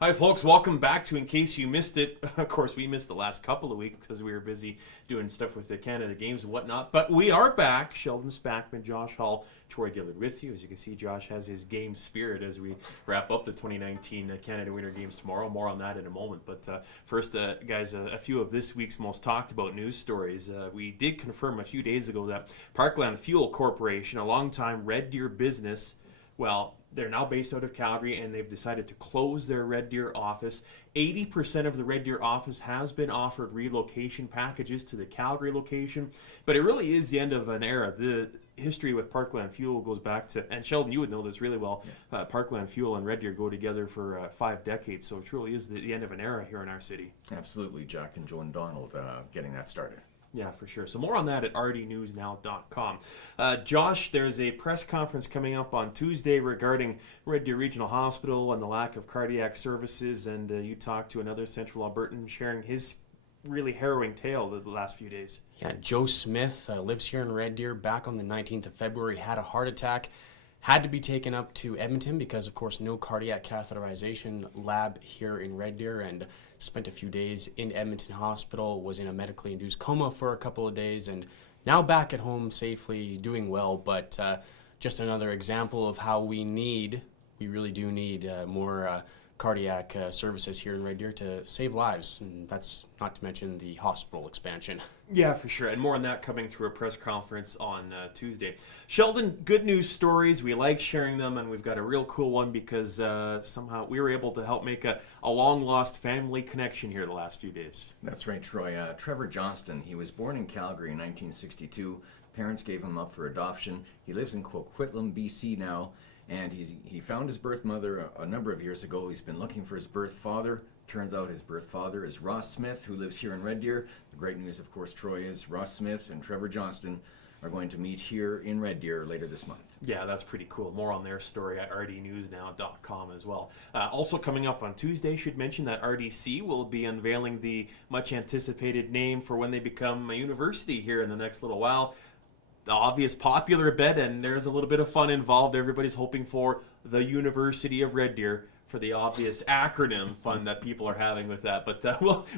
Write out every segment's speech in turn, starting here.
Hi, folks. Welcome back to In Case You Missed It. Of course, we missed the last couple of weeks because we were busy doing stuff with the Canada Games and whatnot. But we are back. Sheldon Spackman, Josh Hall, Troy Gillard with you. As you can see, Josh has his game spirit as we wrap up the 2019 Canada Winter Games tomorrow. More on that in a moment. But first, guys, a few of this week's most talked about news stories. We did confirm a few days ago that Parkland Fuel Corporation, a longtime Red Deer business, well, they're now based out of Calgary, and they've decided to close their Red Deer office. 80% of the Red Deer office has been offered relocation packages to the Calgary location, but it really is the end of an era. The history with Parkland Fuel goes back to, and Sheldon, you would know this really well, Parkland Fuel and Red Deer go together for 5 decades, so it truly is the end of an era here in our city. Absolutely, Jack and Joan Donald getting that started. Yeah, for sure. So more on that at rdnewsnow.com. Josh, there's a press conference coming up on Tuesday regarding Red Deer Regional Hospital and the lack of cardiac services, and you talked to another Central Albertan sharing his really harrowing tale the last few days. Yeah, Joe Smith lives here in Red Deer. Back on the 19th of February, had a heart attack. Had to be taken up to Edmonton because, of course, no cardiac catheterization lab here in Red Deer, and spent a few days in Edmonton Hospital, was in a medically induced coma for a couple of days, and now back at home safely, doing well. But just another example of how we really do need more cardiac services here in Red Deer to save lives, and that's not to mention the hospital expansion. Yeah, for sure, and more on that coming through a press conference on Tuesday. Sheldon, good news stories. We like sharing them, and we've got a real cool one because somehow we were able to help make a long-lost family connection here the last few days. That's right, Troy. Trevor Johnston, he was born in Calgary in 1962. Parents gave him up for adoption. He lives in Coquitlam, BC now, and he found his birth mother a number of years ago. He's been looking for his birth father. Turns out his birth father is Ross Smith, who lives here in Red Deer. The great news, of course, Troy, is Ross Smith and Trevor Johnston are going to meet here in Red Deer later this month. Yeah, that's pretty cool. More on their story at rdnewsnow.com as well. Also coming up on Tuesday, should mention that RDC will be unveiling the much anticipated name for when they become a university here in the next little while. The obvious popular bet, and there's a little bit of fun involved. Everybody's hoping for the University of Red Deer, for the obvious acronym fun that people are having with that. But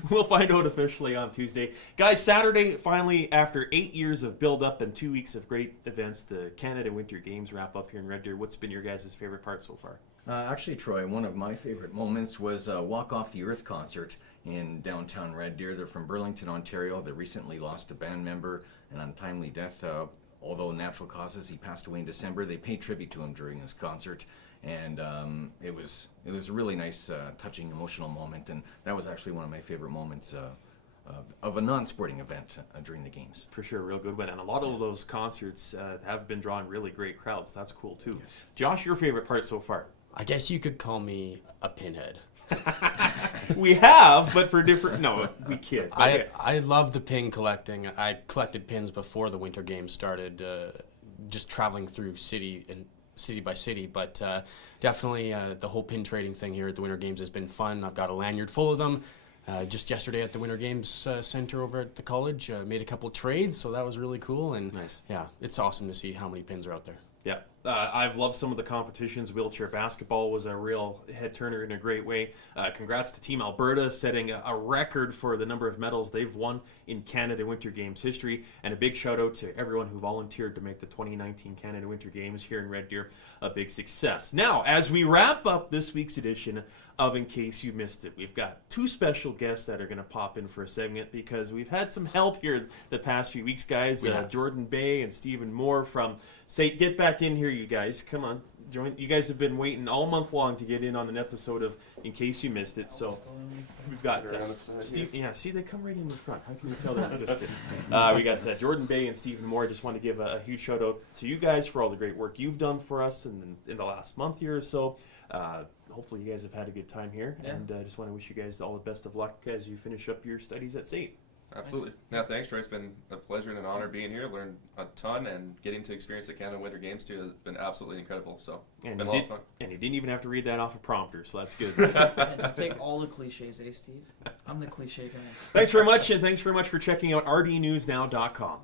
we'll find out officially on Tuesday. Guys, Saturday, finally, after 8 years of build-up and 2 weeks of great events, the Canada Winter Games wrap up here in Red Deer. What's been your guys' favorite part so far? Actually, Troy, one of my favorite moments was Walk Off the Earth concert in downtown Red Deer. They're from Burlington, Ontario. They recently lost a band member, an untimely death. Although natural causes, he passed away in December. They paid tribute to him during this concert, and it was a really nice, touching, emotional moment. And that was actually one of my favorite moments of a non-sporting event during the games. For sure, real good one. And a lot of those concerts have been drawing really great crowds. That's cool too. Yes. Josh, your favorite part so far? I guess you could call me a pinhead. We have, but for different. No, we kid. Okay. I love the pin collecting. I collected pins before the Winter Games started, just traveling through city by city. But definitely the whole pin trading thing here at the Winter Games has been fun. I've got a lanyard full of them. Just yesterday at the Winter Games Center over at the college, made a couple trades, so that was really cool. And nice. Yeah, it's awesome to see how many pins are out there. Yeah, I've loved some of the competitions. Wheelchair basketball was a real head turner in a great way. Congrats to Team Alberta setting a record for the number of medals they've won in Canada Winter Games history. And a big shout out to everyone who volunteered to make the 2019 Canada Winter Games here in Red Deer a big success. Now, as we wrap up this week's edition of In Case You Missed It, we've got 2 special guests that are going to pop in for a segment because we've had some help here the past few weeks, guys. Jordan Bay and Stephen Moore from get back in here, you guys. Come on, join. You guys have been waiting all month long to get in on an episode of In Case You Missed It. So we've got Steve. Yeah, see, they come right in the front. How can you tell that? Just kidding. We got Jordan Bay and Stephen Moore. I just want to give a huge shout out to you guys for all the great work you've done for us in the last month here or so. Hopefully you guys have had a good time here, and I just want to wish you guys all the best of luck as you finish up your studies at SAIT. Absolutely. Yeah, thanks, Troy. It's been a pleasure and an honor being here. Learned a ton, and getting to experience the Canada Winter Games too has been absolutely incredible. So it's been a lot of fun. And you didn't even have to read that off a prompter, so that's good. Yeah, just take all the cliches, Steve? I'm the cliche guy. Thanks very much, and thanks very much for checking out rdnewsnow.com.